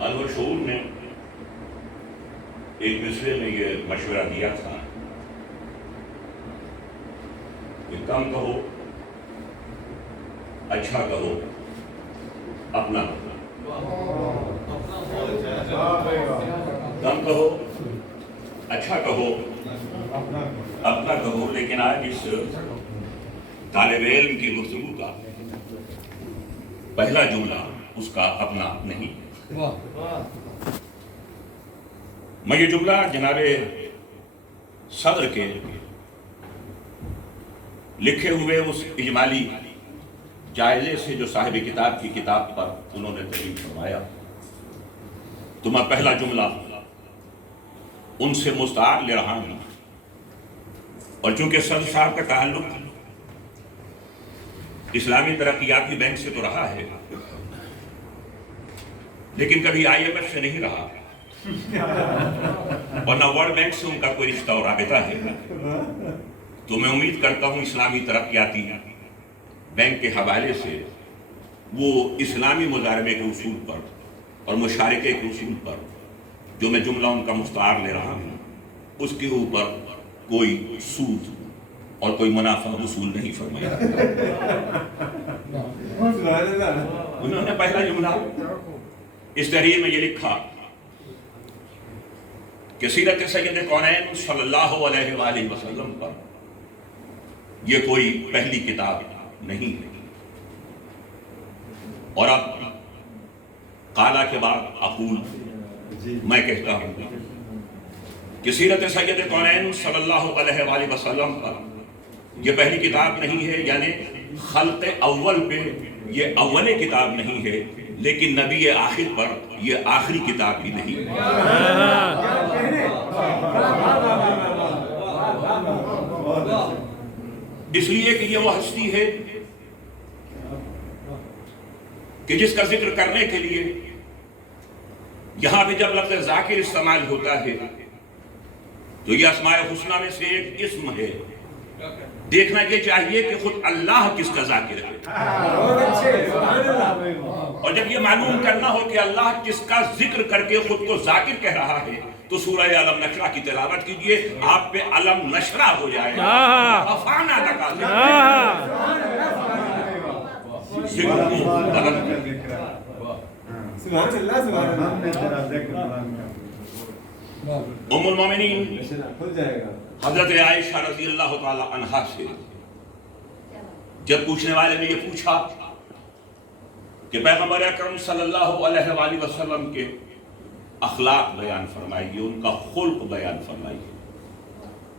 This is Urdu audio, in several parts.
انور شعور نے ایک مصرے میں یہ مشورہ دیا تھا کہ کم کہو، اچھا کہو، اپنا کہو۔ کم کہو، اچھا کہو، اپنا کہو۔ لیکن آج اس طالب علم کی گفتگو کا پہلا جملہ اس کا اپنا نہیں۔ میں یہ جملہ جناب صدر کے لکھے ہوئے اس اجمالی جائزے سے جو صاحب کتاب کی کتاب پر انہوں نے تحریر فرمایا، تو میں پہلا جملہ ان سے مستعار لے رہا ہوں۔ اور چونکہ صدر صاحب کا تعلق اسلامی ترقیاتی بینک سے تو رہا ہے، لیکن کبھی IMF سے نہیں رہا، اور نہ ورلڈ بینک سے ان کا کوئی رشتہ اور رابطہ ہے، تو میں امید کرتا ہوں اسلامی ترقیاتی بینک کے حوالے سے وہ اسلامی مضاربے کے اصول پر اور مشارکے کے اصول پر جو میں جملہ ان کا مستعار لے رہا ہوں، اس کے اوپر کوئی سود اور کوئی منافع وصول نہیں فرمایا۔ انہوں نے پہلا جملہ اس تحریر میں یہ لکھا کہ سیرت سید کونین صلی اللہ علیہ وآلہ وسلم پر یہ کوئی پہلی کتاب نہیں ہے، اور اب قالا کے بعد اقول میں کہتا ہوں کہ سیرت سید کونین صلی اللہ علیہ وآلہ وسلم پر یہ پہلی کتاب نہیں ہے، یعنی خلق اول پہ یہ اول کتاب نہیں ہے، لیکن نبی آخر پر یہ آخری کتاب بھی نہیں ہے۔ اس لیے کہ یہ وہ ہستی ہے کہ جس کا ذکر کرنے کے لیے یہاں پہ جب لفظ ذاکر استعمال ہوتا ہے تو یہ اسماء الحسنی میں سے ایک اسم ہے۔ دیکھنا یہ چاہیے کہ خود اللہ کس کا ذاکر ہے، اور جب یہ معلوم کرنا ہو کہ اللہ کس کا ذکر کر کے خود کو ذاکر کہہ رہا ہے تو سورہ علم نشرہ کی تلاوت کیجئے، آپ پہ علم نشرہ ہو جائے گا۔ افانا لگا ذکر کو بلند کر۔ ام المومنین حضرت عائشہ رضی اللہ تعالی عنہا سے جب پوچھنے والے نے یہ پوچھا کہ پیغمبر اکرم صلی اللہ علیہ وآلہ وسلم کے اخلاق بیان فرمائیے، ان کا خلق بیان فرمائیے،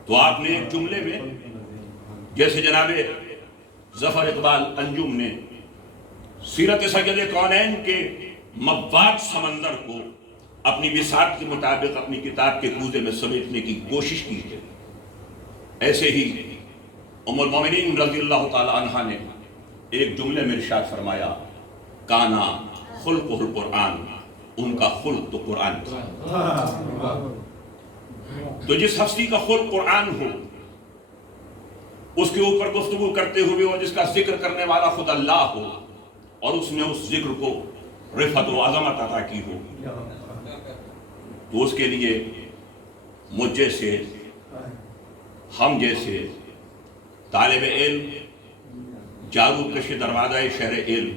تو آپ نے ایک جملے میں، جیسے جناب ظفر اقبال انجم نے سیرت سید کونین کے مبعوث سمندر کو اپنی بساط کے مطابق اپنی کتاب کے کوزے میں سمیٹنے کی کوشش کی ہے، ایسے ہی ام المومنین رضی اللہ تعالی عنہ نے ایک جملے میں ارشاد فرمایا، کانا خلقہ القرآن، ان کا خلق تو قرآن تھا۔ تو جس ہستی کا خلق قرآن ہو، اس کے اوپر گفتگو کرتے ہوئے اور جس کا ذکر کرنے والا خود اللہ ہو، اور اس نے اس ذکر کو رفعت و عظمت عطا کی ہو، تو اس کے لیے مجھ جیسے، ہم جیسے طالب علم، جارو کش دروازہ شہر علم،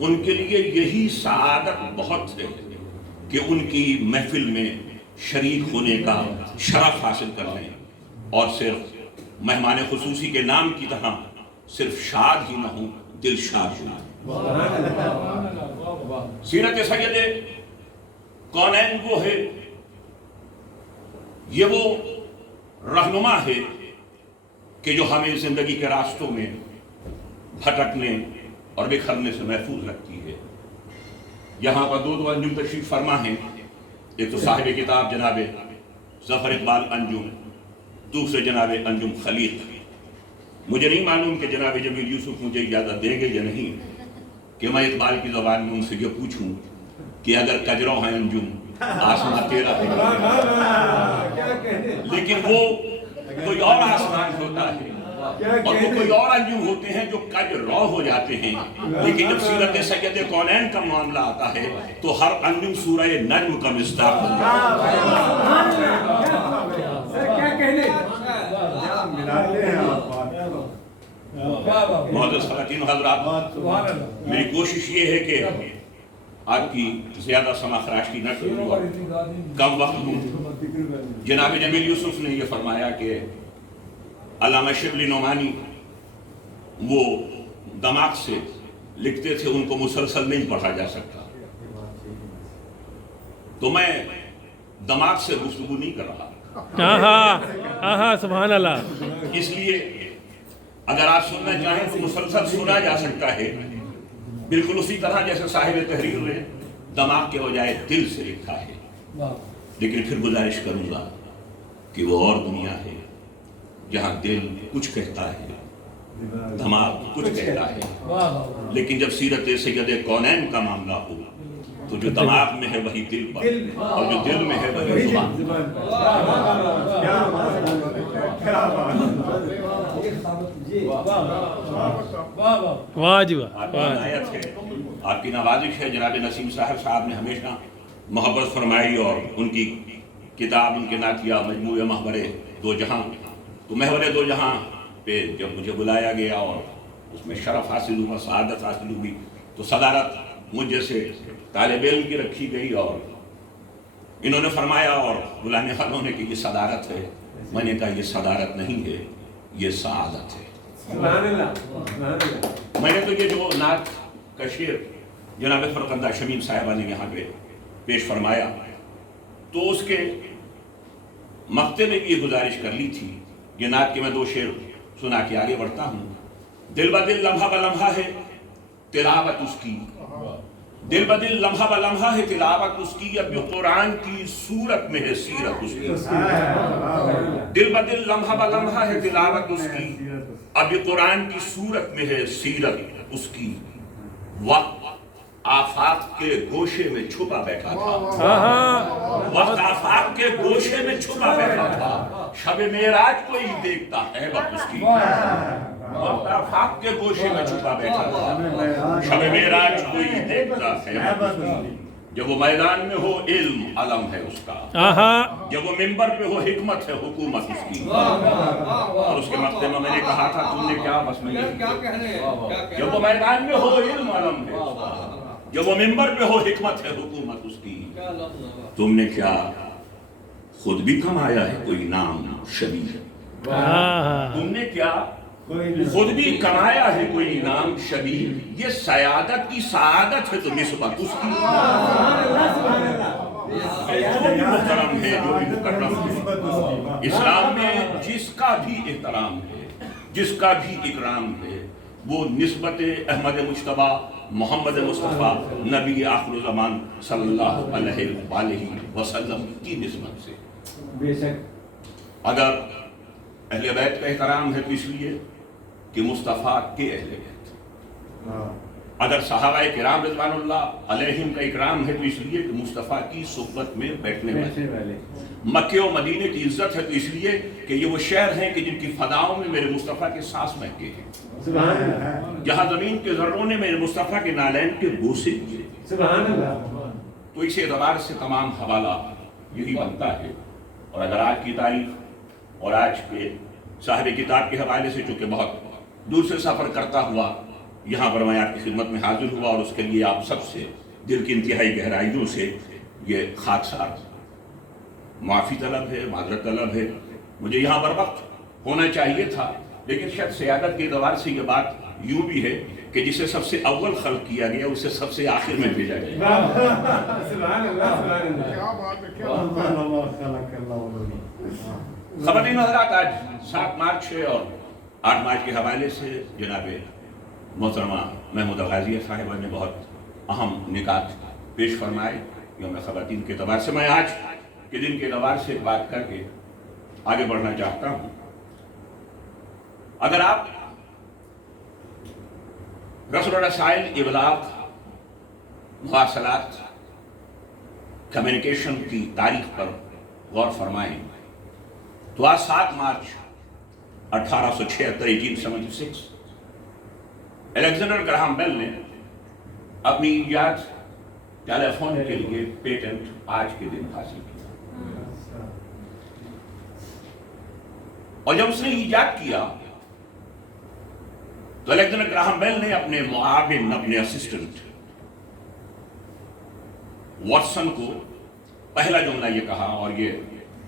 ان کے لیے یہی سعادت بہت ہے کہ ان کی محفل میں شریک ہونے کا شرف حاصل کر لیں، اور صرف مہمان خصوصی کے نام کی طرح صرف شاد ہی نہ ہوں، دل شاد ہوں۔ سیرت سید کونین وہ ہے، یہ وہ رہنما ہے کہ جو ہمیں زندگی کے راستوں میں بھٹکنے اور بکھرنے سے محفوظ رکھتی ہے۔ یہاں پر دو انجم تشریف فرما ہیں، ایک تو صاحب کتاب جناب ظفر اقبال انجم، دوسرے جناب انجم خلیق۔ مجھے نہیں معلوم کہ جناب جمیل یوسف مجھے اجازت دیں گے یا نہیں کہ میں اقبال کی زبان میں ان سے یہ پوچھوں کہ اگر کجرو ہیں انجم آسمان تیرا ہے، لیکن وہ کوئی اور آسمان ہوتا ہے اور وہ کوئی اور انجم ہوتے ہیں جو کج رو ہو جاتے ہیں، لیکن جب سیرت سید کونین کا معاملہ آتا ہے تو ہر انجم سورہ نجم کا مصداق ہوتا ہے۔ معزز خواتین و حضرات، میری کوشش یہ ہے کہ آپ کی زیادہ سما خراشی نہ کروں اور کم وقت دوں۔ جناب جمیل یوسف نے یہ فرمایا کہ علامہ شبلی نعمانی وہ دماغ سے لکھتے تھے، ان کو مسلسل نہیں پڑھا جا سکتا، تو میں دماغ سے گفتگو نہیں کر رہا، سبحان اللہ۔ اس لیے اگر آپ سننا چاہیں تو مسلسل سنا جا سکتا ہے، بالکل اسی طرح جیسے صاحب تحریر نے دماغ کے بجائے دل سے لکھا ہے، لیکن پھر گزارش کروں گا کہ وہ اور دنیا ہے جہاں دل کچھ کہتا ہے، دماغ کچھ کہتا ہے، لیکن جب سیرت سید کونین کا معاملہ ہو تو جو دماغ میں ہے وہی دل پر، اور جو دل میں ہے وہی زبان پر۔ آپ کی نوازش ہے، جناب نسیم صاحب نے ہمیشہ محبت فرمائی، اور ان کی کتاب، ان کے نعتیہ مجموعہ محور دو جہاں، تو محور دو جہاں پہ جب مجھے بلایا گیا اور اس میں شرف حاصل ہوا، سعادت حاصل ہوئی، تو صدارت مجھ جیسے طالب علم کی رکھی گئی، اور انہوں نے فرمایا اور بلانے والوں نے کہ یہ صدارت ہے۔ میں نے کہا یہ صدارت نہیں ہے، یہ سعادت ہے۔ میں نے تو یہ جو نعت کا شعر جناب فرقندہ شمیم صاحبہ نے یہاں پہ پیش فرمایا، تو اس کے مقطع میں بھی یہ گزارش کر لی تھی۔ یہ نعت کے میں دو شعر سنا کے آگے بڑھتا ہوں۔ دل بدل لمحہ بلمحہ ہے تلاوت اس کی، دل بدل لمحہ بلمحہ ہے تلاوت اس کی، اب یہ قرآن کی صورت میں ہے سیرت اس کی۔ دل بدل لمحہ بلمحہ ہے تلاوت اس کی، اب یہ قرآن کی صورت میں ہے سیرت اس کی۔ وقت آفاق کے گوشے میں چھپا بیٹھا تھا، وقت آفاق کے گوشے میں چھپا بیٹھا تھا، شب معراج کوئی دیکھتا ہے وقت اس کی۔ وقت آفاق کے گوشے میں چھپا بیٹھا تھا، شب معراج کوئی دیکھتا ہے وقت اس کی۔ جب وہ میدان میں ہو علم علم ہے اس کا، جب وہ منبر پہ ہو حکمت ہے حکومت اس کی۔ اور اس کے مقطع میں نے کہا تھا تم نے کیا، بس میں جب وہ میدان میں ہو علم علم ہے اس کا، جب وہ منبر پہ ہو حکمت ہے حکومت اس کی۔ تم نے کیا خود بھی کمایا ہے کوئی نام شبیہ، تم نے کیا خود بھی کمایا ہے کوئی نام شبیہ، یہ سیادت کی سعادت ہے تو نسبت اس کی۔ جو بھی محترم ہے، جو بھی مکرم ہے، اسلام میں جس کا بھی احترام ہے، جس کا بھی اکرام ہے، وہ نسبت احمد مجتبیٰ محمد مصطفیٰ نبی آخر زمان صلی اللہ علیہ وآلہ وسلم کی نسبت سے۔ بے شک اگر اہل بیت کا احترام ہے تو اس لیے کہ مصطفیٰ کے اہل بیت، اگر صحابہ کرام رضوان اللہ علیہم کا اکرام ہے تو اس لیے کہ مصطفیٰ کی صحبت میں بیٹھنے والے، مکے و مدینے کی عزت ہے تو اس لیے کہ یہ وہ شہر ہیں کہ جن کی فضاؤں میں میرے مصطفیٰ کے سانس مہکے ہیں، جہاں زمین کے ذروں نے میرے مصطفیٰ کے نالین کے بوسے کیے۔ تو اس اعتبار سے تمام حوالہ یہی بنتا ہے۔ اور اگر آج کی تاریخ اور آج کے صاحب کتاب کے حوالے سے چونکہ بہت دور سے سفر کرتا ہوا یہاں پر میں آپ کی خدمت میں حاضر ہوا، اور اس کے لیے آپ سب سے دل کی انتہائی گہرائیوں سے یہ خاکسار معافی طلب ہے، معذرت طلب ہے۔ مجھے یہاں پر وقت ہونا چاہیے تھا، لیکن شاید سیادت کے اعتبار سے یہ بات یوں بھی ہے کہ جسے سب سے اول خلق کیا گیا اسے سب سے آخر میں بھیجا گیا۔ خواتین حضرات، آج 7 مارچ ہے اور 8 مارچ کے حوالے سے جناب محترمہ محمودہ غازیہ صاحبہ نے بہت اہم نکات پیش فرمائے یوم خواتین کے اعتبار سے۔ میں آج کے دن کے اعتبار سے بات کر کے آگے بڑھنا چاہتا ہوں۔ اگر آپ رسل و رسائل، ابلاغ، مواصلات، کمیونیکیشن کی تاریخ پر غور فرمائیں تو آج 7 مارچ 1876 الیگزینڈر گراہم بیل نے اپنی ایجاد ٹیلی فون کے لیے پیٹنٹ آج کے دن حاصل کیا، اور جب اس نے ایجاد کیا تو الیگزینڈر گراہم بیل نے اپنے معاون، اپنے اسسٹنٹ واٹسن کو پہلا جملہ یہ کہا، اور یہ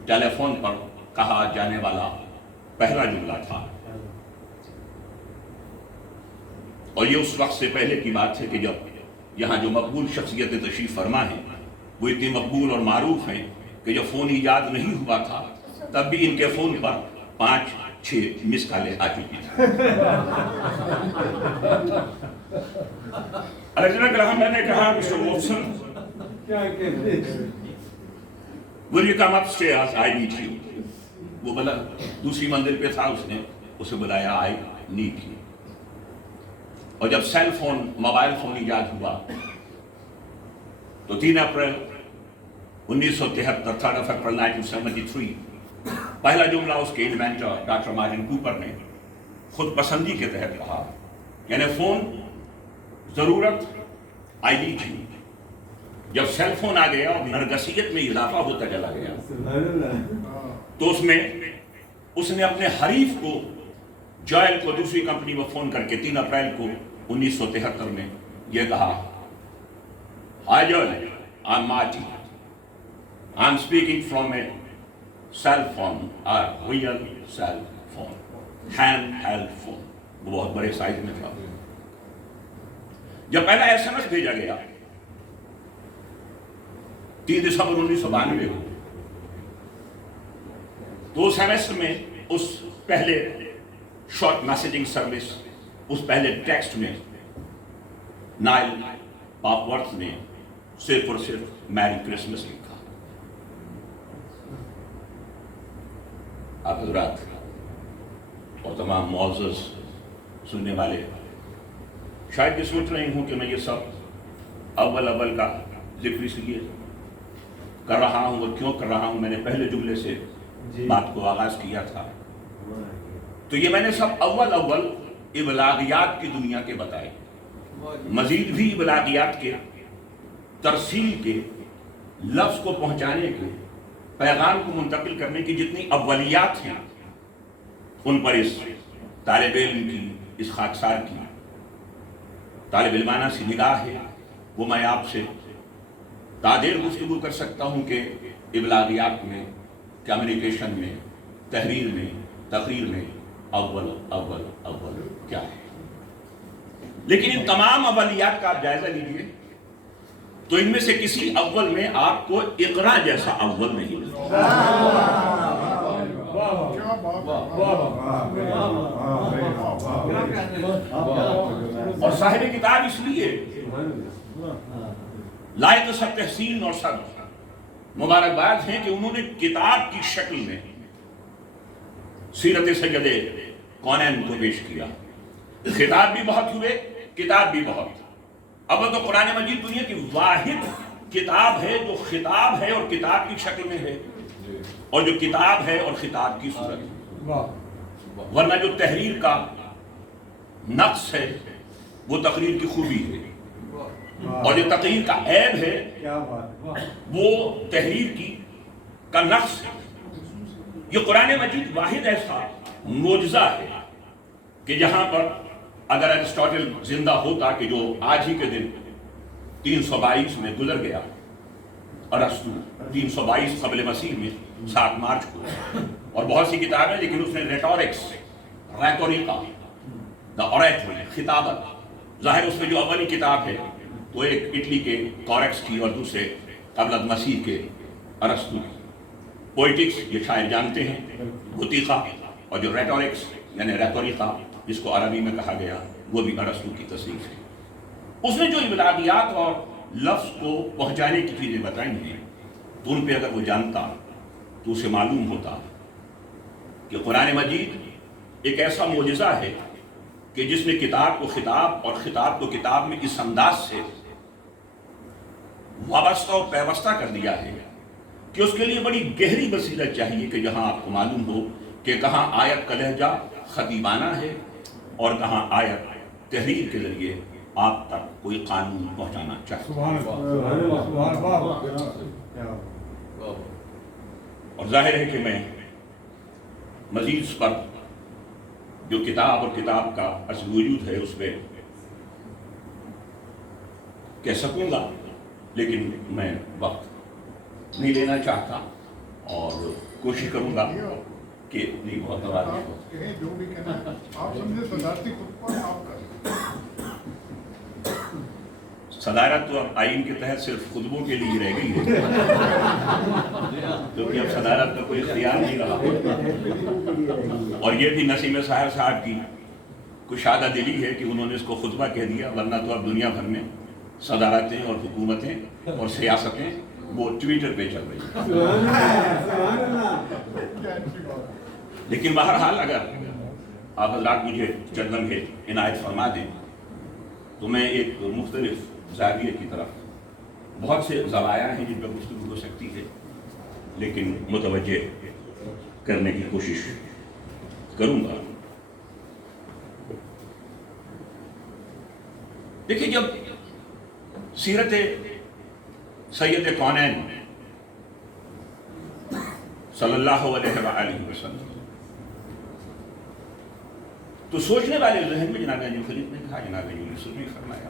ٹیلی فون پر کہا جانے والا پہلا جملہ تھا، اور یہ اس وقت سے پہلے کی بات ہے کہ جب یہاں جو مقبول شخصیت تشریف فرما ہیں وہ اتنی مقبول اور معروف ہیں کہ جب فون ایجاد نہیں ہوا تھا تب بھی ان کے فون پر 5-6 مس کالیں آ چکی تھی۔ الیگزینڈر گراہم بیل نے کہا Mister Watson will you come upstairs, I need you۔ وہ بلا دوسری منزل پہ تھا، اس نے اسے بلایا I need you۔ اور جب سیل فون، موبائل فون ایجاد ہوا تو 3 اپریل 1973 3 اپریل 1973 پہلا جملہ اس کے انوینٹر ڈاکٹر مارٹن کوپر نے خود پسندی کے تحت کہا، یعنی فون ضرورت I need you۔ جب سیل فون آ گیا اور نرگسیت میں اضافہ ہوتا چلا گیا تو اس نے اپنے حریف کو، جوئل کو، دوسری کمپنی میں فون کر کے 3 اپریل کو 1973 میں یہ کہا، Hi Joel, I'm Marty. I'm speaking from a cell phone, a real cell phone, handheld phone۔ وہ بہت بڑے سائز میں تھا۔ جب پہلا SMS بھیجا گیا 3 دسمبر 1992 کو، تو اس SMS میں، اس پہلے شارٹ میسیجنگ سروس، اس پہلے ٹیکسٹ میں نائل پاپورتھ نے صرف اور صرف میری کرسمس لکھا۔ آپ حضرات اور تمام معزز سننے والے شاید یہ سوچ رہے ہوں کہ میں یہ سب اول کا ذکر اس لیے کر رہا ہوں اور کیوں کر رہا ہوں۔ میں نے پہلے جملے سے بات کو آغاز کیا تھا، تو یہ میں نے سب اول ابلاغیات کی دنیا کے بتائے، مزید بھی ابلاغیات کے، ترسیل کے، لفظ کو پہنچانے کے، پیغام کو منتقل کرنے کی جتنی اولیات ہیں ان پر اس طالب علم کی، اس خاکسار کی طالب علمانہ سی نگاہ ہے، وہ میں آپ سے تعدیر گفتگو کر سکتا ہوں کہ ابلاغیات میں، کمیونیکیشن میں، تحریر میں، تقریر میں اول کیا ہے۔ لیکن ان تمام اولیات کا آپ جائزہ لیجئے تو ان میں سے کسی اول میں آپ کو اقرا جیسا اول نہیں ملتا۔ اور صاحب کتاب اس لیے لائق سب تحسین اور سب مبارکباد ہیں کہ انہوں نے کتاب کی شکل میں سیرت سید کونین کو پیش کیا۔ خطاب بھی بہت ہوئے، کتاب بھی بہت۔ اب تو قرآن مجید دنیا کی واحد کتاب ہے جو خطاب ہے اور کتاب کی شکل میں ہے، اور جو کتاب ہے اور خطاب کی صورت ہے۔ ورنہ جو تحریر کا نقص ہے وہ تقریر کی خوبی ہے، اور جو تقریر کا عیب ہے وہ تحریر کا نقص ہے۔ یہ قرآن مجید واحد ایسا معجزہ ہے کہ جہاں پر اگر ارسطاٹل زندہ ہوتا، کہ جو آج ہی کے دن 322 میں گزر گیا، ارسطو 322 قبل مسیح میں 7 مارچ کو، اور بہت سی کتابیں، لیکن اس نے ریٹوریکا، دا اوریٹور، خطابت، ظاہر اس میں جو اولی کتاب ہے وہ ایک اٹلی کے کورکس کی اور دوسرے قبل مسیح کے ارسطو کی۔ پوئٹکس یہ شاعر جانتے ہیں، بطیقہ، اور جو ریٹورکس یعنی ریٹوریکا جس کو عربی میں کہا گیا وہ بھی ارسطو کی تصنیف ہے۔ اس نے جو ابلاغیات اور لفظ کو پہنچانے کی چیزیں بتائیں ہیں تو ان پہ اگر وہ جانتا تو اسے معلوم ہوتا کہ قرآن مجید ایک ایسا معجزہ ہے کہ جس نے کتاب کو خطاب اور خطاب کو کتاب میں اس انداز سے وابستہ اور پیوستہ کر دیا ہے کہ اس کے لیے بڑی گہری بصیرت چاہیے کہ جہاں آپ کو معلوم ہو کہ کہاں آیت کا لہجہ خطیبانہ ہے اور کہاں آیت تحریر کے ذریعے آپ تک کوئی قانون پہنچانا چاہتے ہیں۔ اور ظاہر ہے کہ میں مزید اس پر جو کتاب اور کتاب کا اصل وجود ہے اس پہ کہہ سکوں گا، لیکن میں وقت نہیں لینا چاہتا اور کوشش کروں گا کہ نہیں بہت جو بھی کہنا آپ سمجھے صدارتی خطبہ آپ کریں۔ صدارت تو اب آئین کے تحت صرف خطبوں کے لیے رہ گئی ہے، کیونکہ اب صدارت کا کوئی اختیار نہیں رہا، اور یہ بھی نسیم صاحب کی کشادہ دلی ہے کہ انہوں نے اس کو خطبہ کہہ دیا، ورنہ تو اب دنیا بھر میں صدارتیں اور حکومتیں اور سیاستیں وہ ٹویٹر پہ چل رہی ہیں۔ لیکن بہرحال اگر آپ حضرات مجھے چند لمحے عنایت فرما دیں تو میں ایک مختلف زاویے کی طرف، بہت سے زوایا ہیں جن پہ گفتگو ہو سکتی ہے، لیکن متوجہ کرنے کی کوشش کروں گا۔ دیکھیے، جب سیرت سید کونین صلی اللہ علیہ وآلہ وسلم تو سوچنے والے ذہن میں جناب انجم فرید نے کہا، جناب انجم یوسف نے فرمایا،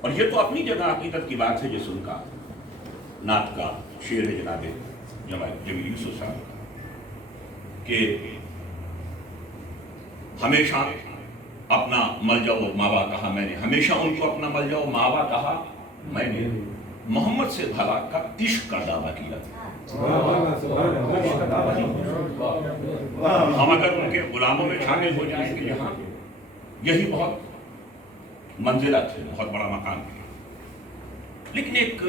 اور یہ تو اپنی جگہ عقیدت کی بات ہے، جس ان کا نعت کا شعر ہے جناب جمیل یوسف صاحب کا، کہ ہمیشہ اپنا ملجا و ماوا کہا میں نے، ہمیشہ ان کو اپنا ملجا و ماوا کہا میں نے، محمد سے بھلا کا عشق کا دعویٰ کیا تھا۔ ہم اگر ان کے غلاموں میں شامل ہو جائیں کہ یہاں یہی بہت منزلت ہے، بہت بڑا مقام ہے۔ لیکن ایک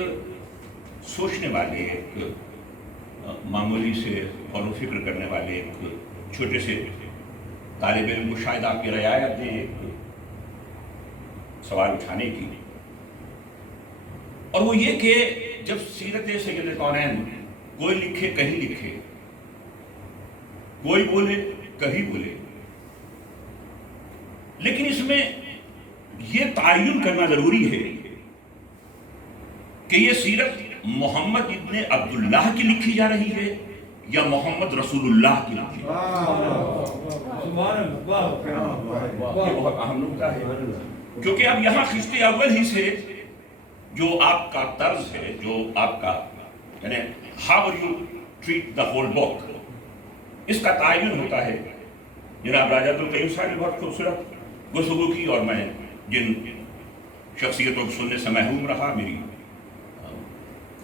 سوچنے والے، ایک معمولی سے غور و فکر کرنے والے، ایک چھوٹے سے طالب علم کو شاید آپ کی رعایت دیں ایک سوال اٹھانے کی، اور وہ یہ کہ جب سیرت سید کونین کوئی لکھے کہیں لکھے، کوئی بولے کہیں بولے، لیکن اس میں یہ تعین کرنا ضروری ہے کہ یہ سیرت محمد ابن عبداللہ کی لکھی جا رہی ہے یا محمد رسول اللہ کی لکھی جا رہی ہے۔ یہ بہت اہم نکتہ ہے، کیونکہ اب یہاں خشت اول ہی سے جو آپ کا طرز ہے، جو آپ کا یعنی how you treat the whole book، اس کا تعین ہوتا ہے۔ جناب راجہ عبدالقیوم صاحب نے بہت خوبصورت گفتگو کی، اور میں جن شخصیتوں کو سننے سے محروم رہا، میری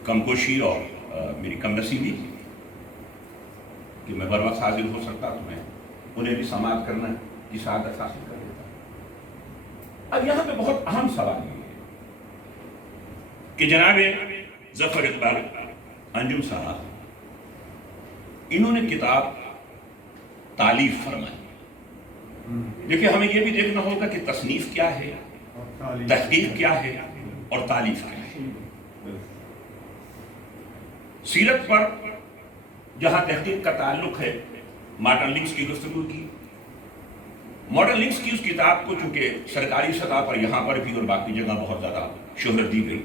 کم کوشی اور میری کم نصیبی کہ میں بر وقت حاضر ہو سکتا تو میں انہیں بھی سماعت کرنا کی سعادت حاصل کر لیتا۔ اب یہاں پہ بہت اہم سوال یہ ہے کہ جناب ظفر اقبال انجم صاحب، انہوں نے کتاب تالیف فرمائی۔ دیکھیں، ہمیں یہ بھی دیکھنا ہوگا کہ تصنیف کیا ہے، تحقیق کیا ہے اور تالیف کیا ہے۔ سیرت پر جہاں تحقیق کا تعلق ہے، مارٹن لنکس کی گفتگو کی، مارٹن لنکس کی اس کتاب کو چونکہ سرکاری سطح پر یہاں پر بھی اور باقی جگہ بہت زیادہ شہرت دی گئی،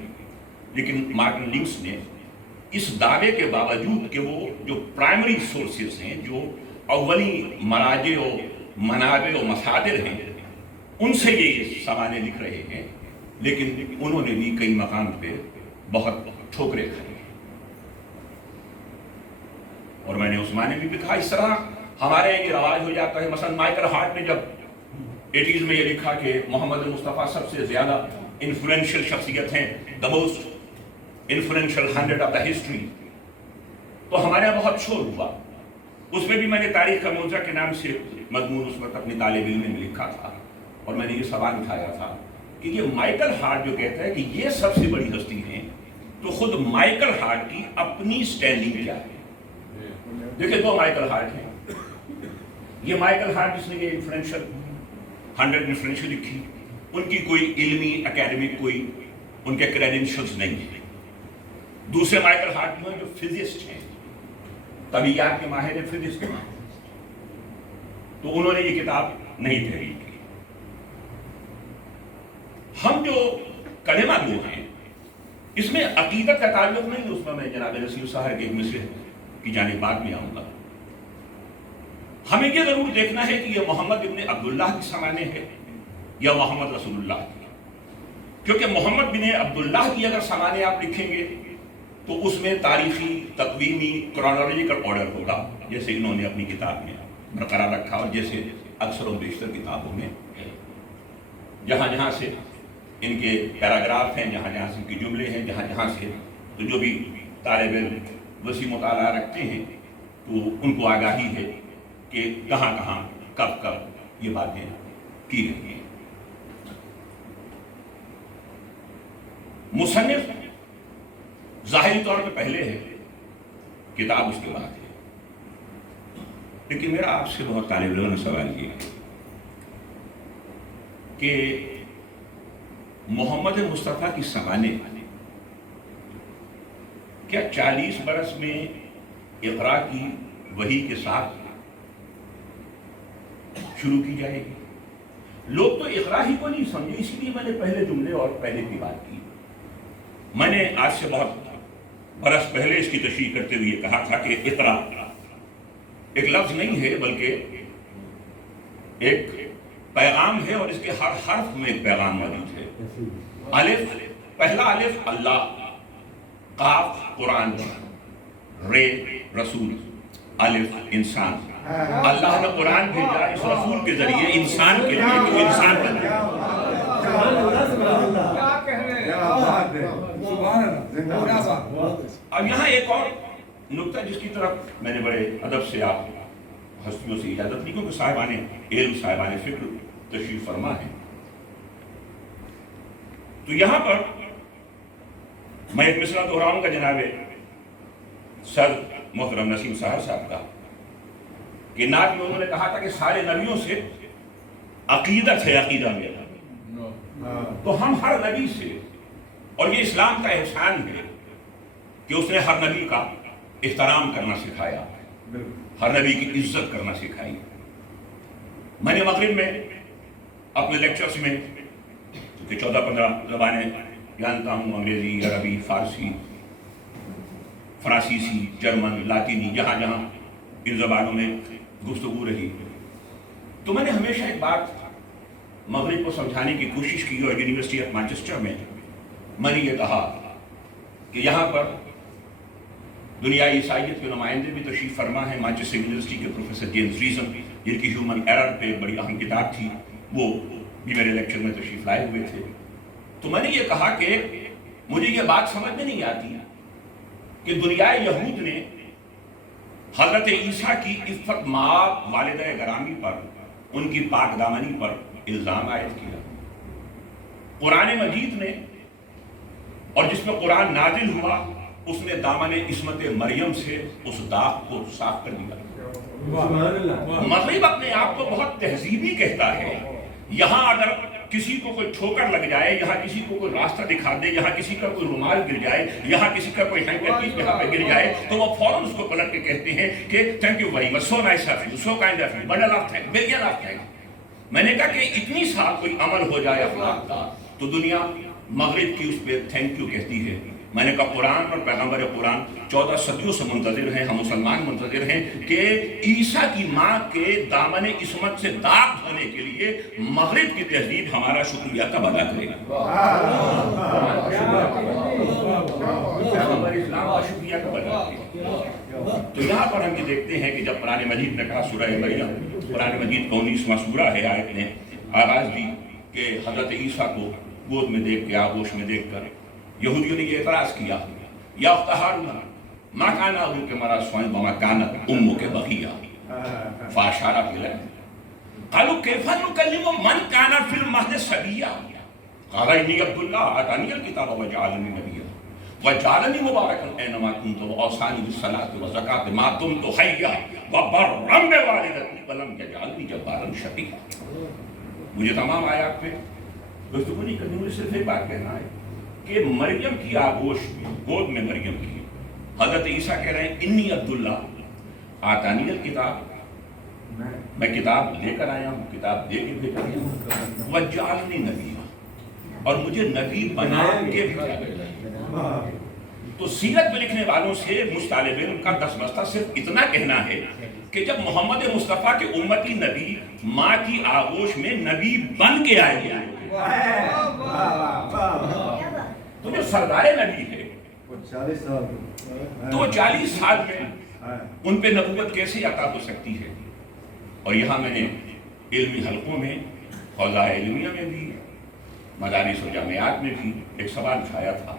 لیکن مارٹن لنکس نے اس دعوے کے باوجود کہ وہ جو پرائمری سورسز ہیں، جو اولی مراجع و منابع و مصادر ہیں، ان سے یہ سوالیں لکھ رہے ہیں، لیکن انہوں نے بھی کئی مقام پہ بہت ٹھوکریں کھائی۔ اور میں نے اس معنی میں بھی کہا، اس طرح ہمارے یہ رواج ہو جاتا ہے۔ مثلا مائیکل ہارٹ نے جب 80s میں یہ لکھا کہ محمد مصطفیٰ سب سے زیادہ انفلوئنشل شخصیت ہیں، the most influential 100 of the history، تو ہمارے یہاں بہت شور ہوا۔ اس میں بھی میں نے تاریخ کا موضوع کے نام سے مضمون اس وقت اپنی طالب علم میں لکھا تھا، اور میں نے یہ سوال اٹھایا تھا کہ یہ مائیکل ہارٹ جو کہتا ہے کہ یہ سب سے بڑی ہستی ہیں، تو خود مائیکل ہارٹ کی اپنی سٹینڈنگ کیا ہے؟ دیکھیں، دو مائیکل ہارٹ ہیں۔ یہ مائیکل ہارٹ جس نے یہ انفلوئنشل 100 انفلوئنشل لکھی، ان کی کوئی علمی اکیڈمک کوئی ان کے کریڈینشلز نہیں ہیں۔ دوسرے مائیکل ہارٹ جو ہیں، جو فزسٹ ہیں، طبیعیات کے ماہر فزسٹ ہیں، تو انہوں نے یہ کتاب نہیں تحریر کی۔ ہم جو کلمہ گو ہیں اس میں عقیدت کا تعلق نہیں، اس میں میں جناب نصیر صاحب کے ایک مصرع کی جانب بعد میں آؤں گا۔ ہمیں یہ ضرور دیکھنا ہے کہ یہ محمد ابن عبداللہ کی سمانے ہے یا محمد رسول اللہ کی، کیونکہ محمد بن عبداللہ کی اگر سمانے آپ لکھیں گے تو اس میں تاریخی، تقویمی، کرونالوجیکل آرڈر ہوگا، جیسے انہوں نے اپنی کتاب میں برقرار رکھا اور جیسے اکثر و بیشتر کتابوں میں جہاں جہاں سے ان کے پیراگراف ہیں، جہاں جہاں سے ان کے جملے ہیں، جہاں جہاں سے تو جو بھی طالب علم وسیع مطالعہ رکھتے ہیں تو ان کو آگاہی ہے کہ کہاں کہاں کب کب یہ باتیں کی گئی ہیں۔ مصنف ظاہری طور پہ پہلے ہے، کتاب اس کے بعد ہے، لیکن میرا آپ سے بہت طالب علموں نے سوال یہ ہے کہ محمد مصطفیٰ کی سمانے کیا 40 برس میں اقرا کی وحی کے ساتھ شروع کی جائے گی؟ لوگ تو اقرا ہی کو نہیں سمجھے، اسی لیے میں نے پہلے جملے اور پہلے کی بات کی۔ میں نے آج سے بہت برس پہلے اس کی تشریح کرتے ہوئے کہا تھا کہ اقرا ایک لفظ نہیں ہے بلکہ ایک پیغام ہے، اور اس کے ہر حرف میں ایک پیغام موجود ہے۔ الف، پہلا الف اللہ، قاف قرآن، رے رسول، الف انسان۔ اللہ نے قرآن بھیجا اس رسول کے ذریعے انسان کے لیے کہ وہ انسان بنے۔ اب یہاں ایک اور نکتہ جس کی طرف میں نے بڑے ادب سے آپ ہستیوں سے اجازت لی، کیونکہ صاحبان علم، صاحبان فکر تشریف فرما ہے، تو یہاں پر میں ایک مصرع دہراؤں گا جناب سر محترم نسیم صاحب کا، کہ نعت میں انہوں نے کہا تھا کہ سارے نبیوں سے عقیدت ہے، عقیدہ میرا، تو ہم ہر نبی سے، اور یہ اسلام کا احسان ہے کہ اس نے ہر نبی کا احترام کرنا سکھایا، ہر نبی کی عزت کرنا سکھائی۔ میں نے مغرب میں اپنے لیکچرز میں کہ 14-15 زبانیں جانتا ہوں، انگریزی، عربی، فارسی، فرانسیسی، جرمن، لاطینی، جہاں جہاں ان زبانوں میں گفتگو رہی، تو میں نے ہمیشہ ایک بات مغرب کو سمجھانے کی کوشش کی، اور یونیورسٹی آف مانچسٹر میں میں نے یہ کہا کہ یہاں پر دنیائی عیسائیت کے نمائندے بھی تشریف فرما ہیں، مانچسٹر یونیورسٹی کے پروفیسر جیمز ریزن، جن کی ہیومن ایرر پہ بڑی اہم کتاب تھی، وہ بھی میرے لیکچر میں تشریف لائے ہوئے تھے۔ تو میں نے یہ کہا کہ مجھے یہ بات سمجھ میں نہیں آتی کہ دنیائے یہود نے حضرت عیسیٰ کی عفت مآب والدہ گرامی پر، ان کی پاک دامنی پر الزام عائد کیا۔ قرآن مجید نے، اور جس میں قرآن نازل ہوا، اس نے دامن عصمت مریم سے اس داغ کو صاف کر دیا۔ مغرب اپنے آپ کو بہت تہذیبی کہتا ہے، یہاں اگر کسی کو کوئی ٹھوکر لگ جائے، یہاں کسی کو کوئی راستہ دکھا دے، یہاں کسی کا کوئی رومال گر جائے، یہاں کسی کا کوئی ہینکرچیف یہاں پہ گر جائے، تو وہ فوراً اس کو پلٹ کے کہتے ہیں کہ thank you very much, so nice of you, so kind of you, bundle of thank, billion of thank. میں نے کہا کہ اتنی سال کوئی عمل ہو جائے اخلاق کا تو دنیا مغرب کی اس پہ تھینک یو کہتی ہے۔ میں نے کہا قرآن اور پیغمبر قرآن 14 صدیوں سے منتظر ہیں، ہم مسلمان منتظر ہیں کہ عیسیٰ کی ماں کے دامن عصمت سے داغ دھونے کے لیے مغرب کی تہذیب ہمارا شکریہ کب ادا کرے گا؟ پیغمبر اسلام کا شکریہ کب ادا کرے گا؟ تو یہاں پر ہم یہ دیکھتے ہیں کہ جب قرآن مجید نے کہا، سورہ مریم قرآن مجید کا 19واں سورہ ہے، آیت نے آغاز دی کہ حضرت عیسیٰ کو گود میں دیکھ کے، آغوش میں دیکھ کر یہودیوں نے یہ اعتراض کیا، یا اخت ہارون ما کان ابوک امرأ سوء وما کانت امک بغیا، فاشار الیہ قالوا کیف نکلم من کان فی المہد صبیا قال انی عبد اللہ آتانی الکتاب وجعلنی نبیا وجعلنی مبارکا اینما کنت واوصانی بالصلاۃ والزکاۃ ما دمت حیا وبرا بوالدتی ولم یجعلنی جبارا شقیا۔ مجھے تمام آیات پہ گفتگو نہیں کرنی، مجھے صرف ایک بات کہنا ہے کہ مریم کی آغوش میں، گود میں مریم کی، حضرت عیسیٰ کہہ رہے ہیں انی عبداللہ آتانی الکتاب میں کتاب لے کر آیا ہوں، کتاب دے کے بھیجا گیا، وجعلنی نبیّا، اور مجھے نبی بنا کے بھیجا گیا۔ تو سیرت میں لکھنے والوں سے مجھ طالب علم کا دستبستہ صرف اتنا کہنا ہے کہ جب محمد مصطفیٰ کے امتی نبی ماں کی آغوش میں نبی بن کے آئے گئے تو جو سردار نبی ہے تو 40 سال میں ان پہ نبوت کیسے عطا ہو سکتی ہے؟ اور یہاں میں نے علمی حلقوں میں، حوزہ علمیہ میں بھی، مدارس و جامعات میں بھی ایک سوال اٹھایا تھا۔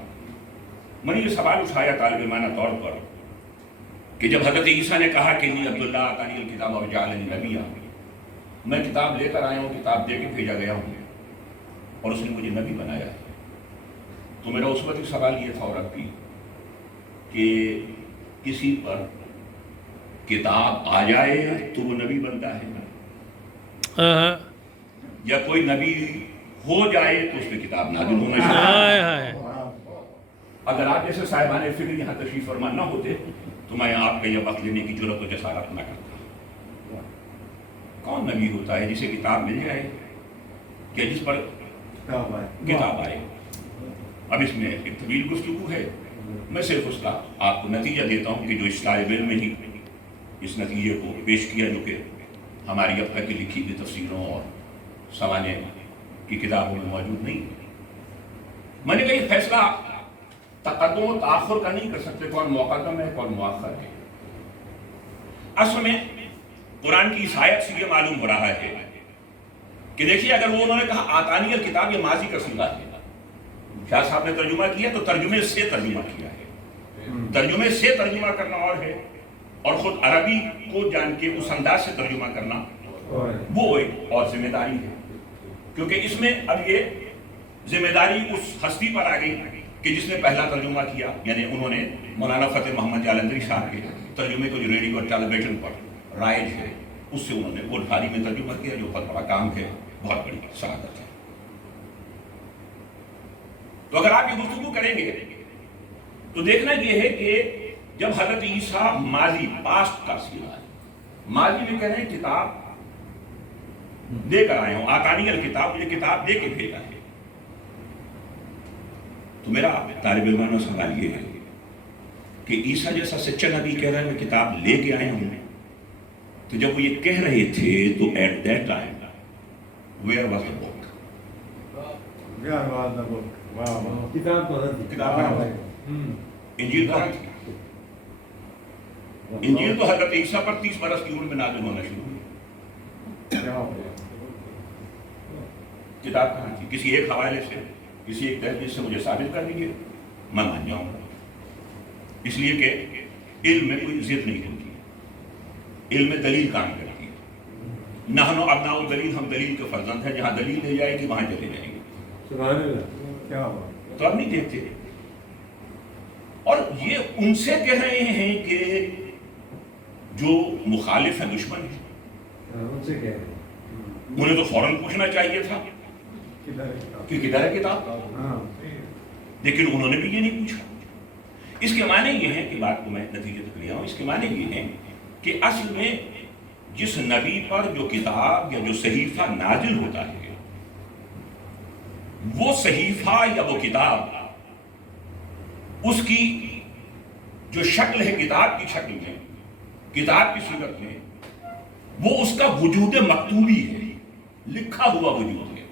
میں نے یہ سوال اٹھایا طالب علمانہ طور پر کہ جب حضرت عیسیٰ نے کہا کہ انی عبداللہ آتانی الکتاب وجعلنی نبیّا، میں کتاب لے کر آیا ہوں، کتاب دے کے بھیجا گیا ہوں اور اس نے مجھے نبی بنایا ہے، تو میرا اس وقت سوال یہ تھا اور اب بھی کہ کسی پر کتاب آ جائے تو وہ نبی بنتا ہے، یا کوئی نبی ہو جائے تو اس پہ کتاب نازل ہونا چاہیے۔ اگر آپ جیسے صاحبان فکر یہاں تشریف فرما نہ ہوتے تو میں آپ کا یہ وقت لینے کی جرأت و جسارت نہ کرتا۔ کون نبی ہوتا ہے جسے کتاب مل جائے کہ جس پر کتاب آئے؟ اب اس میں ایک طویل گفتگو ہے، میں صرف اس کا آپ کو نتیجہ دیتا ہوں کہ جو اس طالب علم میں ہی اس نتیجے کو پیش کیا، جو کہ ہماری اب تک کی لکھی ہوئی تفسیروں اور سوانح کی کتابوں میں موجود نہیں۔ میں نے کہا یہ فیصلہ تقدم و تاخر کا نہیں کر سکتے، کون مقدم ہے کون مؤخر ہے۔ اصل میں قرآن کی اس آیت سے یہ معلوم ہو رہا ہے کہ دیکھیے اگر وہ انہوں نے کہا آتانی الکتاب، یہ ماضی کا صیغہ ہے، شاہ صاحب نے ترجمہ کیا تو ترجمے سے ترجمہ کیا ہے، ترجمے سے ترجمہ کرنا اور ہے، اور خود عربی کو جان کے اس انداز سے ترجمہ کرنا وہ ایک اور ذمہ داری ہے، کیونکہ اس میں اب یہ ذمہ داری اس ہستی پر آ گئی کہ جس نے پہلا ترجمہ کیا، یعنی انہوں نے مولانا فتح محمد جالندری صاحب کے ترجمے کو جو ریڈنگ اور ٹرانسلیشن پر رائج ہے اس سے انہوں نے وہ بھاری میں ترجمہ کیا، جو بہت بڑا کام ہے، بہت بڑی سعادت ہے۔ تو اگر آپ یہ گفتگو کریں گے تو دیکھنا یہ ہے کہ جب حضرت عیسیٰ ماضی پاسٹ کا صیغہ ہے، ماضی میں کہہ رہے ہیں کتاب دے کر آئے ہوں، آتانی الکتاب، مجھے کتاب دے کے بھیجا ہے، تو میرا طالب علمانہ سوال یہ ہے کہ عیسیٰ جیسا سچا نبی کہہ رہا ہے میں کتاب لے کے آیا ہوں، تو جب وہ یہ کہہ رہے تھے تو at that time where was the book? انجیل کہاں تھی؟ انجیل تو حضرت عیسیٰ پر 30 برس کی عمر میں نازل ہونا شروع ہوئی، کتاب کہاں تھی؟ کسی ایک حوالے سے، کسی ایک تحقیق سے مجھے ثابت کر دیجیے، میں مان جاؤں گا، اس لیے کہ علم میں کوئی ضد نہیں ہوتی ہے، علم میں دلیل کام کرتی ہے، نحن ابناء الدلیل، ہم دلیل کے فرزند ہیں، جہاں دلیل لے جائے گی وہاں چلے جائیں گے، سبحان اللہ، کیا بات، تو اب نہیں دیکھتے۔ اور یہ ان سے کہہ رہے ہیں کہ جو مخالف ہیں، دشمن ہیں، ان سے کہہ رہے ہیں، انہیں تو فوراً پوچھنا چاہیے تھا کہ کدھر ہے کتاب، لیکن انہوں نے بھی یہ نہیں پوچھا۔ اس کے معنی یہ ہیں کہ بات کو میں نتیجے تک لے آؤں، اس کے معنی یہ ہیں کہ اصل میں جس نبی پر جو کتاب یا جو صحیفہ نازل ہوتا ہے، وہ صحیفہ یا وہ کتاب، اس کی جو شکل ہے کتاب کی شکل میں، کتاب کی صورت میں، وہ اس کا وجود مکتوبی ہے، لکھا ہوا وجود ہے،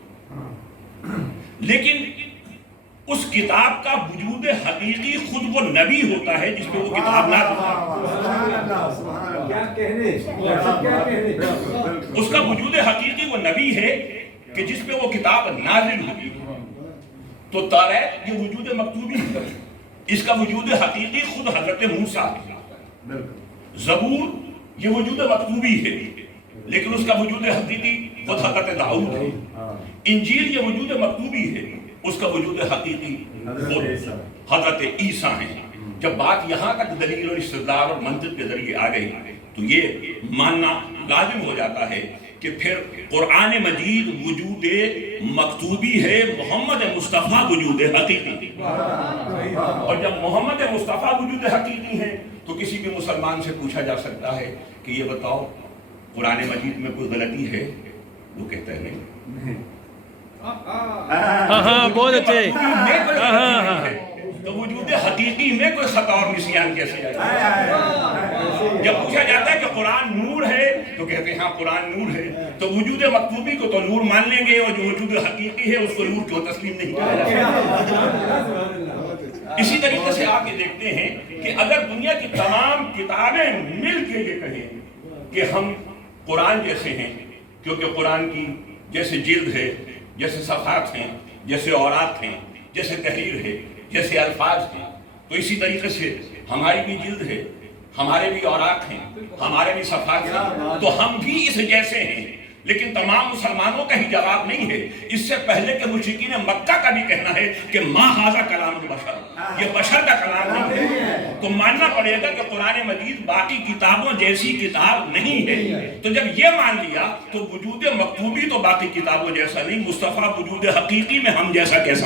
لیکن اس کتاب کا وجود حقیقی خود وہ نبی ہوتا ہے جس پہ وہ کتاب نازل ہوئی، اس کا وجود حقیقی وہ نبی ہے کہ جس پہ وہ کتاب نازل ہوئی۔ تو توریت یہ وجود مکتوبی ہے، اس کا وجود حقیقی خود حضرت موسیٰ ہے، زبور یہ وجود مکتوبی ہے لیکن اس کا وجود حقیقی خود حضرت داؤد ہے، انجیل یہ وجود مکتوبی ہے، اس کا وجود حقیقی خود حضرت عیسیٰ ہیں۔ جب بات یہاں تک دلیل اور استدلال اور منطق کے ذریعے آ گئی تو یہ ماننا لازم ہو جاتا ہے کہ پھر قرآن مجید وجود مکتوبی ہے، محمد مصطفیٰ وجود حقیقی، اور جب محمد مصطفیٰ وجود حقیقی ہے تو کسی بھی مسلمان سے پوچھا جا سکتا ہے کہ یہ بتاؤ قرآن مجید میں کوئی غلطی ہے؟ وہ کہتا ہے نہیں۔ بہت اچھے۔ تو وجود حقیقی میں کوئی خطا اور نسیان کیسے جاتا ہے؟ جب پوچھا جاتا ہے کہ قرآن نور ہے تو کہتے ہیں ہاں قرآن نور ہے، تو وجود مکتوبی کو تو نور مان لیں گے، اور جو وجود حقیقی ہے اس کو نور کیوں تسلیم نہیں کیا جاتا؟ اسی طریقے سے آپ یہ دیکھتے ہیں کہ اگر دنیا کی تمام کتابیں مل کے یہ کہیں کہ ہم قرآن جیسے ہیں، کیونکہ قرآن کی جیسے جلد ہے، جیسے صفحات ہیں، جیسے اورات ہیں، جیسے تحریر ہے، جیسے الفاظ ہیں، تو اسی طریقے سے ہماری بھی جلد ہے، ہمارے بھی اوراق ہیں، ہمارے بھی صفحات ہیں، تو ہم بھی اس جیسے ہیں۔ لیکن تمام مسلمانوں کا ہی جواب نہیں ہے، اس سے پہلے کے مشرکین مکہ کا بھی کہنا ہے کہ ما ھذا کلام البشر، یہ بشر کا کلام نہیں ہے۔ تو ماننا پڑے گا کہ قرآن مجید باقی کتابوں جیسی کتاب نہیں ہے۔ تو جب یہ مان لیا تو وجود مکتوبی تو باقی کتابوں جیسا نہیں، مصطفیٰ وجود حقیقی میں ہم جیسا کیسا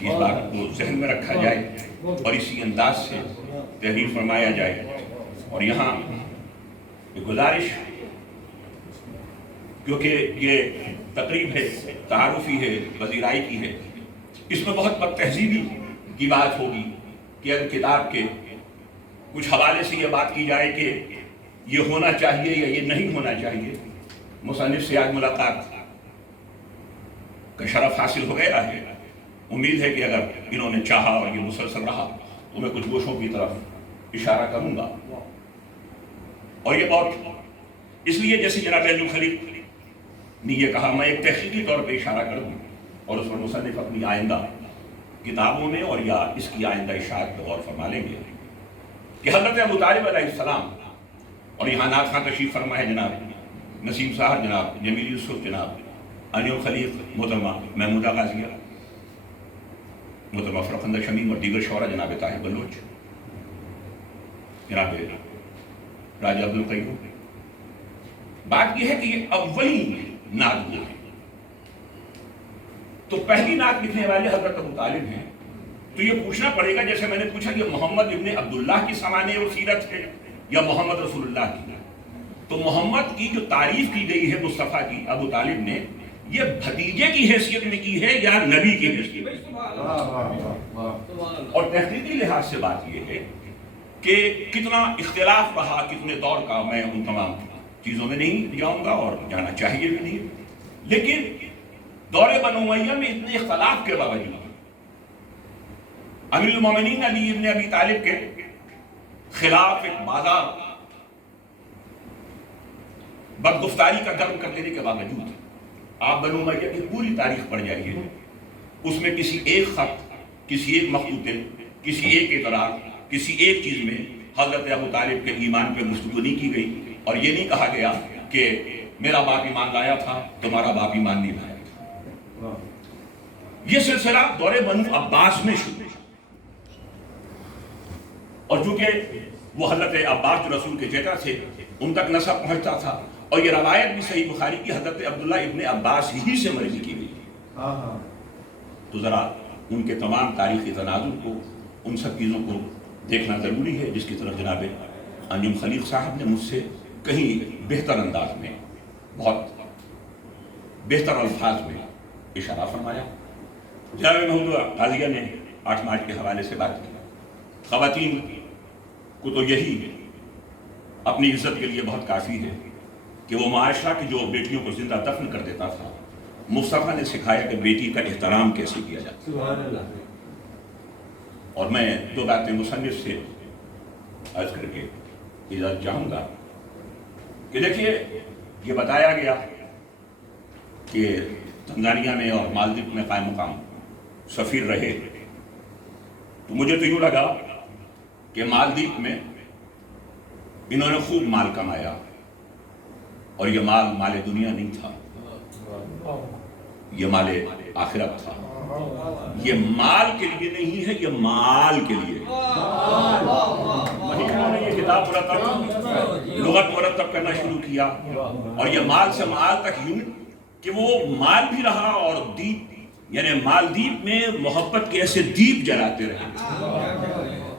اس بات کو ذہن میں رکھا جائے اور اسی انداز سے تحریر فرمایا جائے۔ اور یہاں ایک گزارش، کیونکہ یہ تقریب ہے، تعارفی ہے، وزیرائی کی ہے، اس میں بہت بد تہذیبی کی بات ہوگی کہ اگر کتاب کے کچھ حوالے سے یہ بات کی جائے کہ یہ ہونا چاہیے یا یہ نہیں ہونا چاہیے۔ مصنف سے آج ملاقات کا شرف حاصل ہو گیا ہے، امید ہے کہ اگر انہوں نے چاہا اور یہ مسلسل رہا تو میں کچھ گوشوں کی طرف اشارہ کروں گا۔ اور یہ بہت اس لیے جیسے جناب علی خلیق نے یہ کہا، میں ایک تحقیقی طور پہ اشارہ کروں اور اس پر مصنف اپنی آئندہ کتابوں میں اور یا اس کی آئندہ اشاعت پہ غور فرما لیں گے کہ حضرت ابو طالب علیہ السلام، اور یہاں نعت خواں تشریف فرما ہے جناب نسیم صاحب، جناب جمیل یوسف، جناب علی خلیق، محترمہ محمودہ غازیہ، محترمہ فرخندہ شمیم اور دیگر شعراء، جناب طاہر بلوچ، جناب راجہ عبد القیوم۔ بات یہ ہے کہ یہ اولین نعت گو ہے، تو پہلی نعت لکھنے والے حضرت ابو طالب ہیں۔ تو یہ پوچھنا پڑے گا، جیسے میں نے پوچھا کہ محمد ابن عبداللہ کی سمانح اور سیرت ہے یا محمد رسول اللہ کی، تو محمد کی جو تعریف کی گئی ہے مصطفیٰ کی ابو طالب نے، یہ بھتیجے کی حیثیت میں کی ہے یا نبی کی حیثیت میں؟ اور تحقیقی لحاظ سے بات یہ ہے کہ کتنا اختلاف رہا کتنے دور کا، میں ان تمام چیزوں میں نہیں جاؤں گا اور جانا چاہیے بھی نہیں، لیکن دور بنو امیہ میں اتنے اختلاف کے باوجود امیر المومنین علی ابن ابی طالب کے خلاف ایک بازار بدگفتاری کا گرم کر دینے کے باوجود آپ بنو امیہ کی پوری تاریخ پڑھ جائیے، اس میں کسی ایک خط، کسی ایک مخطوطے، کسی ایک اعتراض، کسی ایک چیز میں حضرت ابو طالب کے ایمان پہ گفتگو نہیں کی گئی، اور یہ نہیں کہا گیا کہ میرا باپ ایمان لایا تھا تمہارا باپ ایمان نہیں لایا تھا۔ یہ سلسلہ دور بنو عباس میں شروع، اور چونکہ وہ حضرت عباس جو رسول کے چچا تھے ان تک نسب پہنچتا تھا، اور یہ روایت بھی صحیح بخاری کی حضرت عبداللہ ابن عباس ہی سے مروی کی گئی، تو ذرا ان کے تمام تاریخی تناظر کو، ان سب چیزوں کو دیکھنا ضروری ہے، جس کی طرف جناب انجم خلیق صاحب نے مجھ سے کہیں بہتر انداز میں، بہت بہتر الفاظ میں اشارہ فرمایا۔ جناب محمودہ غازیہ نے 8 مارچ کے حوالے سے بات کی، خواتین کو تو یہی اپنی عزت کے لیے بہت کافی ہے کہ وہ معاشرہ کی جو بیٹیوں کو زندہ دفن کر دیتا تھا، مصطفیٰ نے سکھایا کہ بیٹی کا احترام کیسے کیا جاتا ہے۔ اور میں 2 باتیں مصنف سے عرض کر کے اجازت چاہوں گا کہ دیکھیے، یہ بتایا گیا کہ تنزانیہ میں اور مالدیپ میں قائم مقام سفیر رہے، تو مجھے تو یوں لگا کہ مالدیپ میں انہوں نے خوب مال کمایا، اور یہ مال مال دنیا نہیں تھا، یہ مال آخرت تھا۔ یہ مال کے لیے نہیں ہے، یہ مال کے لیے ہے۔ وہی انہوں نے یہ کتاب لغت مرتب کرنا شروع کیا، اور یہ مال سے مال تک یوں کہ وہ مال بھی رہا اور دیپ، یعنی مالدیپ میں محبت کے ایسے دیپ جلاتے رہے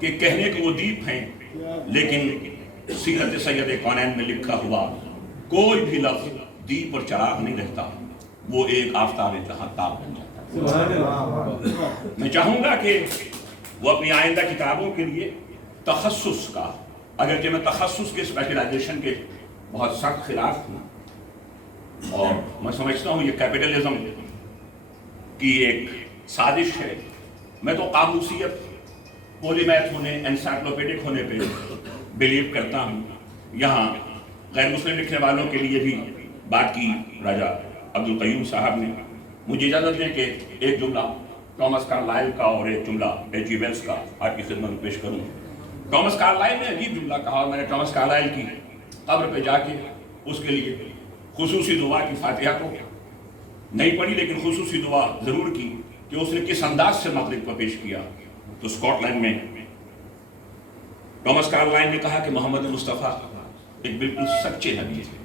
کہ کہنے کو وہ دیپ ہیں، لیکن سیرت سید کونین میں لکھا ہوا کوئی بھی لفظ دیپ اور چراغ نہیں رہتا، وہ ایک آفتاب جہاں تاب بن جاتا ہے۔ میں چاہوں گا کہ وہ اپنی آئندہ کتابوں کے لیے تخصص کا، اگرچہ میں تخصص کے اسپیشلائزیشن کے بہت سخت خلاف ہوں، اور میں سمجھتا ہوں یہ کیپٹلزم کی ایک سازش ہے۔ میں تو قاموسیت، پولیمیتھ ہونے، انسائکلوپیڈک ہونے پہ بلیو کرتا ہوں۔ یہاں غیر مسلم لکھنے والوں کے لیے بھی بات کی راجہ عبدالقیوم صاحب نے۔ مجھے اجازت دیں کہ ایک جملہ ٹامس کارلائل کا اور ایک جملہ ایچ جی ویلز کا آپ کی خدمت میں پیش کروں۔ ٹامس کارلائل نے عجیب جملہ کہا، اور میں نے ٹامس کارلائل کی قبر پہ جا کے اس کے لیے خصوصی دعا کی، فاتحہ کو نہیں پڑھی لیکن خصوصی دعا ضرور کی کہ اس نے کس انداز سے مغرب کو پیش کیا۔ تو اسکاٹ لینڈ میں ٹامس کارلائل نے کہا کہ محمد مصطفیٰ ایک بالکل سچے نبی تھے۔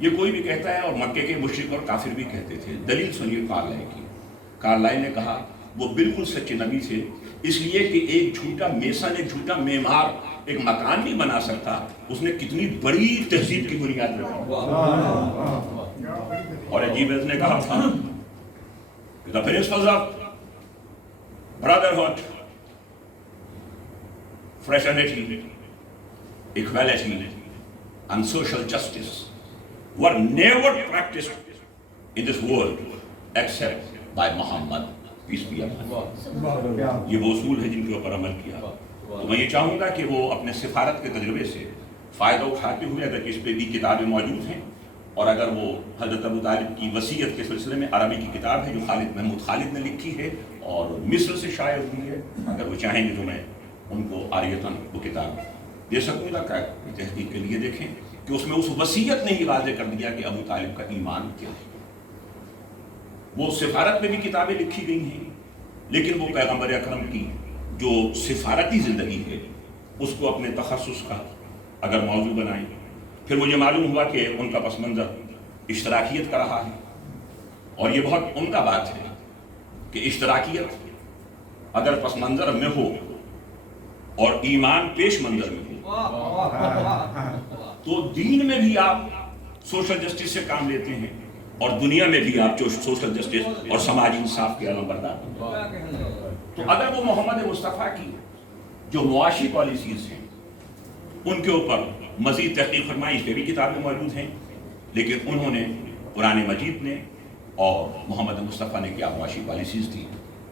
یہ کوئی بھی کہتا ہے، اور مکے کے مشرک اور کافر بھی کہتے تھے۔ دلیل سنیے کارلائل کی۔ کارلائل نے کہا وہ بالکل سچے نبی تھے، اس لیے کہ ایک جھوٹا میسن، ایک جھوٹا معمار ایک مکان نہیں بنا سکتا، اس نے کتنی بڑی تہذیب کی بنیاد رکھی۔ اور ایچ ویلز نے کہا تھا کہ the principles of brotherhood, fraternity, equality and social justice were never practiced in this world except by Muhammad, peace be upon him۔ یہ وہ اصول ہے جن کے اوپر عمل کیا۔ تو میں یہ چاہوں گا کہ وہ اپنے سفارت کے تجربے سے فائدہ اٹھاتے ہوئے، اگر اس پہ بھی کتابیں موجود ہیں، اور اگر وہ حضرت ابو طالب کی وصیت کے سلسلے میں عربی کی کتاب ہے جو محمود خالد نے لکھی ہے اور مصر سے شائع ہوئی ہے، اگر وہ چاہیں گے تو میں ان کو عاریتاً وہ کتاب دے سکوں گا کہ تحقیق کے لیے دیکھیں کہ اس میں اس وصیت نے ہی واضح کر دیا کہ ابو طالب کا ایمان کیا ہے۔ وہ سفارت میں بھی کتابیں لکھی گئی ہیں، لیکن وہ پیغمبر اکرم کی جو سفارتی زندگی ہے اس کو اپنے تخصص کا اگر موضوع بنائیں، پھر مجھے معلوم ہوا کہ ان کا پس منظر اشتراکیت کا رہا ہے، اور یہ بہت عمدہ بات ہے کہ اشتراکیت اگر پس منظر میں ہو اور ایمان پیش منظر میں ہو تو دین میں بھی آپ سوشل جسٹس سے کام لیتے ہیں، اور دنیا میں بھی آپ جو سوشل جسٹس اور سماجی انصاف کے علم بردار ہیں۔ تو اگر وہ محمد مصطفیٰ کی جو معاشی پالیسیز ہیں ان کے اوپر مزید تحقیق فرمائی، اس پہ بھی کتابیں موجود ہیں، لیکن انہوں نے قرآن مجید نے اور محمد مصطفیٰ نے کیا معاشی پالیسیز تھی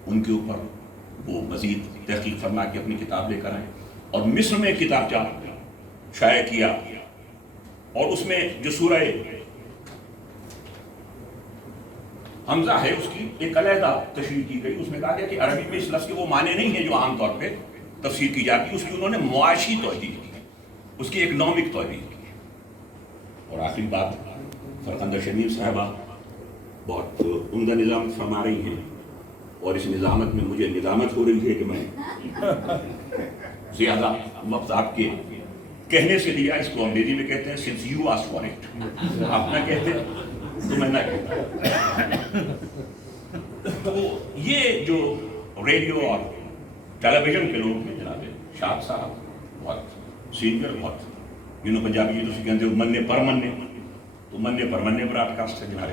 ان کے اوپر وہ مزید تحقیق فرما کے اپنی کتاب لے کر آئے، اور مصر میں کتابچہ شائع کیا، اور اس میں جو سورہ حمزہ ہے اس کی ایک علیحدہ تشریح کی گئی۔ اس میں کہا گیا کہ عربی میں اس لفظ کے وہ معنی نہیں ہیں جو عام طور پہ تفسیر کی جاتی، اس کی انہوں نے معاشی توجیہ کی، اس کی اکنامک توجیہ کی۔ اور آخری بات، فرخندہ شمیم صاحبہ بہت عمدہ نظام فرما رہی ہیں، اور اس نظامت میں مجھے ندامت ہو رہی ہے کہ میں زیادہ وقت آپ کے کہنے سے لیا۔ اس کو انگریزی میں کہتے ہیں since you asked for it، آپ نہ کہتے تو میں نہ کہتا۔ تو یہ جو ریڈیو اور ٹیلی ویژن کے لوگ ہیں، جناب شاہ صاحب بہت سینئر، بہت پنجابی جو کہتے ہیں مننے پر مننے، تو مننے پر مننے براڈ کاسٹ ہے جناب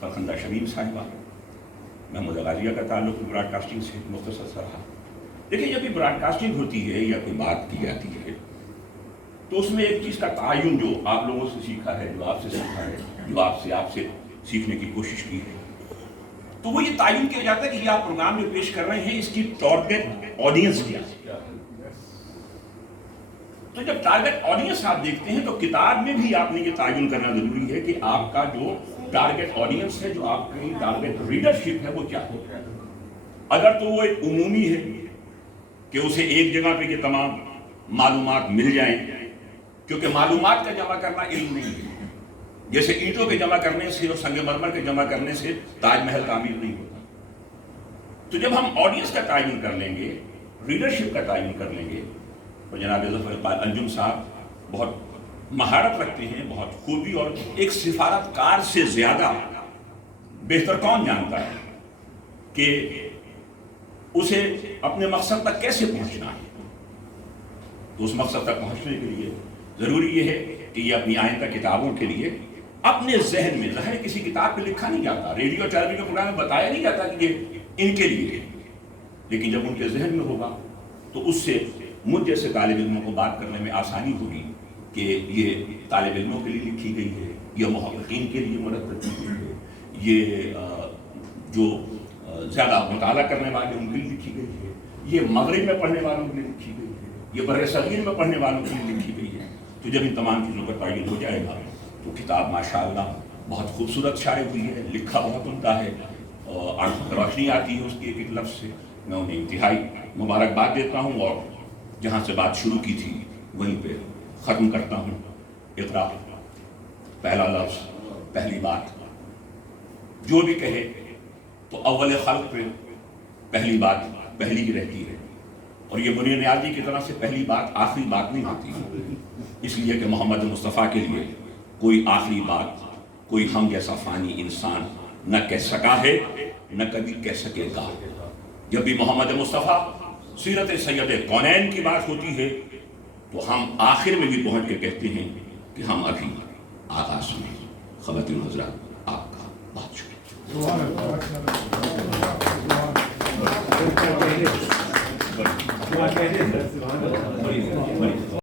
فرخندہ شمیم صاحبہ۔ محمود غازیہ کا تعلق براڈ کاسٹنگ سے مختصر سا رہا۔ دیکھیں جب بھی براڈ کاسٹنگ ہوتی ہے یا کوئی بات کی جاتی ہے تو اس میں ایک چیز کا تعین جو آپ لوگوں سے سیکھا ہے، جو آپ سے سیکھا ہے، جو آپ سے سیکھنے کی کوشش کی ہے، تو وہ یہ تعین کیا جاتا ہے کہ یہ آپ پروگرام جو پیش کر رہے ہیں اس کی ٹارگٹ آڈینس کیا ہے۔ تو جب ٹارگٹ آڈینس آپ دیکھتے ہیں تو کتاب میں بھی آپ نے یہ تعین کرنا ضروری ہے کہ آپ کا جو ٹارگٹ آڈینس ہے، جو آپ کی ٹارگٹ ریڈرشپ ہے، وہ کیا ہے۔ اگر تو وہ ایک عمومی ہے کہ اسے ایک جگہ پہ یہ تمام معلومات مل جائیں، کیونکہ معلومات کا جمع کرنا علم نہیں ہے، جیسے اینٹوں کے جمع کرنے سے اور سنگ مرمر کے جمع کرنے سے تاج محل تعمیر نہیں ہوتا۔ تو جب ہم آڈینس کا تعین کر لیں گے، ریڈرشپ کا تعین کر لیں گے، تو جناب ظفر اقبال انجم صاحب بہت مہارت رکھتے ہیں، بہت خوبی، اور ایک سفارتکار سے زیادہ بہتر کون جانتا ہے کہ اسے اپنے مقصد تک کیسے پہنچنا ہے۔ تو اس مقصد تک پہنچنے کے لیے ضروری یہ ہے کہ یہ اپنی آئندہ کتابوں کے لیے اپنے ذہن میں، ظاہر کسی کتاب پہ لکھا نہیں جاتا، ریڈیو ٹیلی ویژن کے پروگرام میں بتایا نہیں جاتا کہ یہ ان کے لیے ہے، لیکن جب ان کے ذہن میں ہوگا تو اس سے مجھ جیسے طالب علموں کو بات کرنے میں آسانی ہوگی کہ یہ طالب علموں کے لیے لکھی گئی ہے، یہ محققین کے لیے مرتب کی گئی ہے، یہ جو زیادہ مطالعہ کرنے والے ان کے لیے لکھی گئی ہے، یہ مغرب میں پڑھنے والوں کے لیے لکھی گئی ہے، یہ بر صغیر میں پڑھنے والوں کے لیے لکھی گئی ہے۔ تو جب ان تمام چیزوں کا تعین ہو جائے گا تو کتاب ماشاءاللہ بہت خوبصورت شائع ہوئی ہے، لکھا بہت عمدہ ہے، اور آنکھوں پر روشنی آتی ہے اس کی ایک ایک لفظ سے۔ میں انہیں انتہائی مبارکباد دیتا ہوں، اور جہاں سے بات شروع کی تھی وہیں پہ ختم کرتا ہوں۔ اقرا، پہلا لفظ، پہلی بات، جو بھی کہے تو اول خلق پہ پہلی بات پہلی ہی رہتی ہے، اور یہ بنی نیازی کی طرح سے پہلی بات آخری بات نہیں ہوتی، اس لیے کہ محمد مصطفیٰ کے لیے کوئی آخری بات کوئی ہم جیسا فانی انسان نہ کہہ سکا ہے، نہ کبھی کہہ سکے گا۔ جب بھی محمد مصطفیٰ سیرت سید کونین کی بات ہوتی ہے تو ہم آخر میں بھی پہنچ کے کہتے ہیں کہ ہم ابھی آغاز میں۔ خواتین حضرات، آپ کا بہت شکریہ۔